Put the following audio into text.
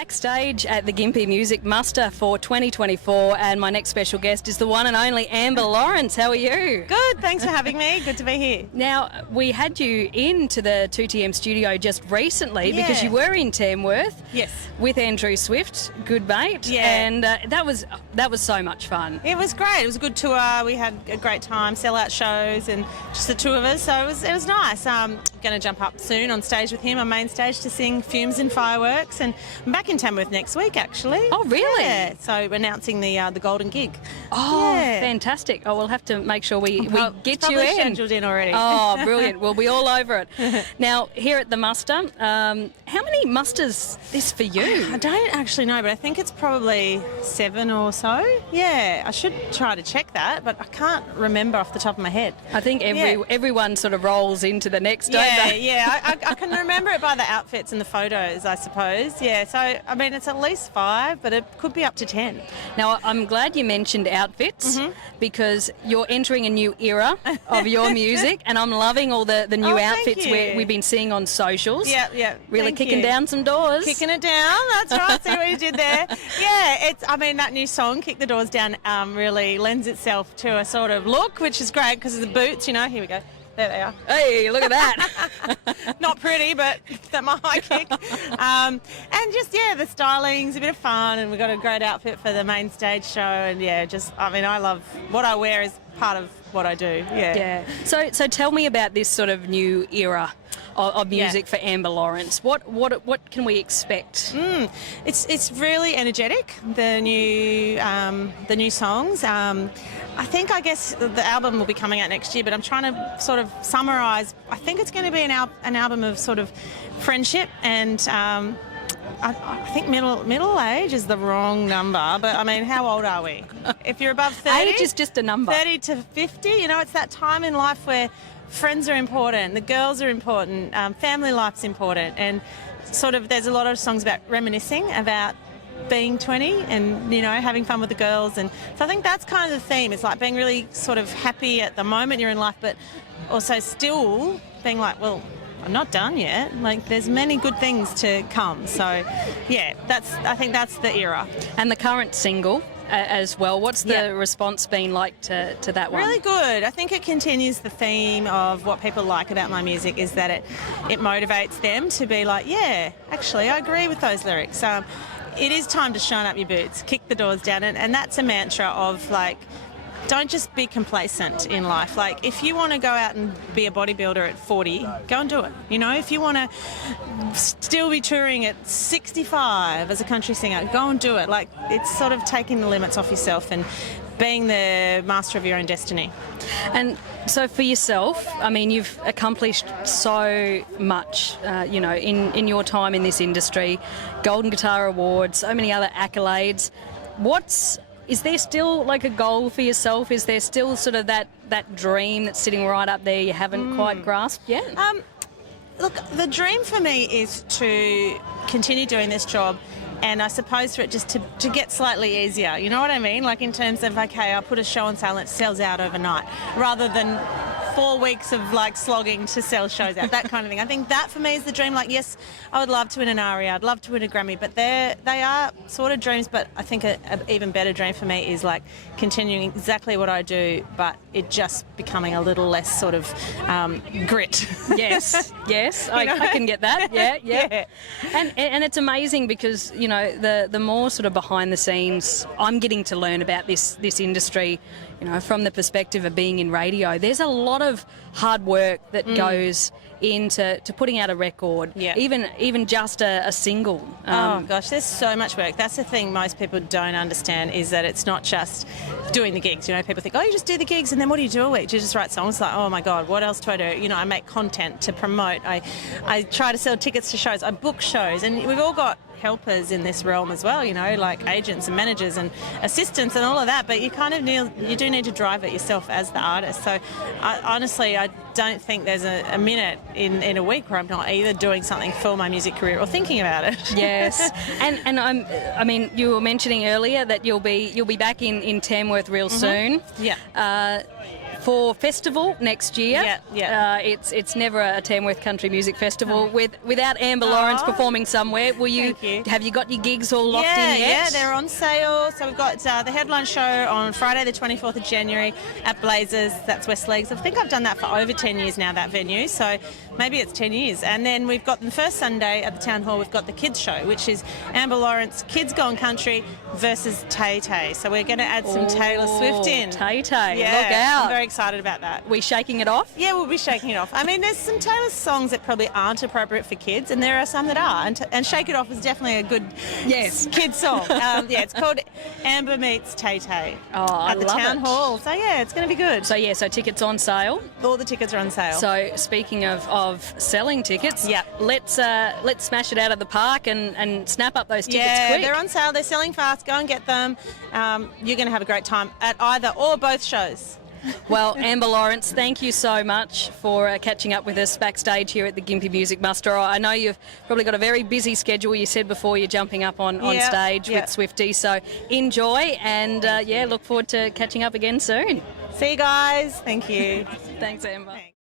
backstage at the Gympie Music Muster for 2024, and my next special guest is the one and only Amber Lawrence. How are you? Good, thanks for having me. Good to be here. Now, we had you into the 2TM studio just recently because you were in Tamworth. Yes. With Andrew Swift, good mate. Yeah. And that was so much fun. It was great. It was a good tour. We had a great time, sellout shows, and just the two of us. So it was nice. I'm going to jump up soon on stage with him on main stage to sing Fumes and Fireworks, and I'm back in Tamworth next week actually. Oh really? Yeah. So announcing the golden gig. Oh, yeah. Fantastic. Oh, we'll have to make sure we get you probably in. scheduled in already. Oh, brilliant. We'll be all over it. Now, here at the muster, how many musters is for you? I don't actually know, but I think it's probably 7 or so. Yeah, I should try to check that, but I can't remember off the top of my head. I think everyone sort of rolls into the next day. I can remember it by the outfits and the photos, I suppose. Yeah, so, I mean, it's at least 5, but it could be up to 10. Now, I'm glad you mentioned outfits because you're entering a new era of your music, and I'm loving all the new outfits we've been seeing on socials. Yeah. Really kicking down some doors. Kicking it down, that's right. See what you did there. Yeah, that new song, Kick the Doors Down, really lends itself to a sort of look, which is great because of the boots, you know. Here we go. There they are. Hey, look at that. Not pretty, but that my high kick. And just, the styling's a bit of fun, and we've got a great outfit for the main stage show, and I love what I wear is part of what I do. Yeah. So tell me about this sort of new era of music for Amber Lawrence. What can we expect? It's really energetic. The new songs. I guess the album will be coming out next year, but I'm trying to sort of summarise. I think it's going to be an album of sort of friendship, and I think middle age is the wrong number, but I mean, how old are we? If you're above 30, age is just a number. 30 to 50, it's that time in life where friends are important, the girls are important, family life's important, and sort of there's a lot of songs about reminiscing about being 20 and having fun with the girls, and so I think that's kind of the theme. It's like being really sort of happy at the moment you're in life, but also still being like, well, I'm not done yet. Like, there's many good things to come. So I think that's the era. And the current single as well, what's the response been like to that one? Really good. I think it continues the theme of what people like about my music, is that it motivates them to be like, yeah, actually I agree with those lyrics. It is time to shine up your boots, kick the doors down, and that's a mantra of like, don't just be complacent in life. Like, if you want to go out and be a bodybuilder at 40, go and do it. If you want to still be touring at 65 as a country singer, go and do it. Like, it's sort of taking the limits off yourself and being the master of your own destiny. And so for yourself, I mean, you've accomplished so much, in your time in this industry, Golden Guitar Awards, so many other accolades. Is there still like a goal for yourself? Is there still sort of that dream that's sitting right up there you haven't quite grasped yet? Look, the dream for me is to continue doing this job, and I suppose for it just to get slightly easier. You know what I mean? Like, in terms of, okay, I'll put a show on sale and it sells out overnight, rather than 4 weeks of like slogging to sell shows out, that kind of thing. I think that for me is the dream. Like, yes, I would love to win an Ariat, I'd love to win a Grammy, but they are sort of dreams. But I think an even better dream for me is like continuing exactly what I do, but it just becoming a little less sort of grit. Yes, I can get that. Yeah. And it's amazing because the more sort of behind the scenes I'm getting to learn about this industry, from the perspective of being in radio, there's a lot of hard work that goes into putting out a record, even just a single. Oh gosh, there's so much work. That's the thing most people don't understand, is that it's not just doing the gigs. People think, oh, you just do the gigs and then what do you do a week? Do you just write songs? Like, oh my God, what else do I do? I make content to promote. I try to sell tickets to shows. I book shows, and we've all got helpers in this realm as well, like agents and managers and assistants and all of that, but you kind of you do need to drive it yourself as the artist. So honestly, I don't think there's a minute in a week where I'm not either doing something for my music career or thinking about it. Yes. and you were mentioning earlier that you'll be back in Tamworth real soon. Yeah. for festival next year. Yeah. It's never a Tamworth Country Music Festival without Amber Lawrence performing somewhere. Thank you. Have you got your gigs all locked in yet? Yeah, they're on sale. So we've got the headline show on Friday the 24th of January at Blazers. That's West Legs. I think I've done that for over 10 years now, that venue. So maybe it's 10 years. And then we've got the first Sunday at the Town Hall, we've got the kids show, which is Amber Lawrence, Kids Gone Country versus Tay Tay. So we're going to add some Taylor Swift in. Tay Tay, Yeah, look out. I'm very excited about that. We shaking it off? Yeah, we'll be shaking it off. I mean, there's some Taylor songs that probably aren't appropriate for kids, and there are some that are. And Shake It Off is definitely a good kid song. It's called Amber Meets Tay Tay at the Town Hall. So yeah, it's going to be good. So tickets on sale. All the tickets are on sale. So speaking of selling tickets, let's smash it out of the park and snap up those tickets quick. They're on sale. They're selling fast. Go and get them. You're going to have a great time at either or both shows. Well, Amber Lawrence, thank you so much for catching up with us backstage here at the Gympie Music Muster. I know you've probably got a very busy schedule. You said before you're jumping up on stage with Swiftie, so enjoy and look forward to catching up again soon. See you guys. Thank you. Thanks, Amber. Thanks.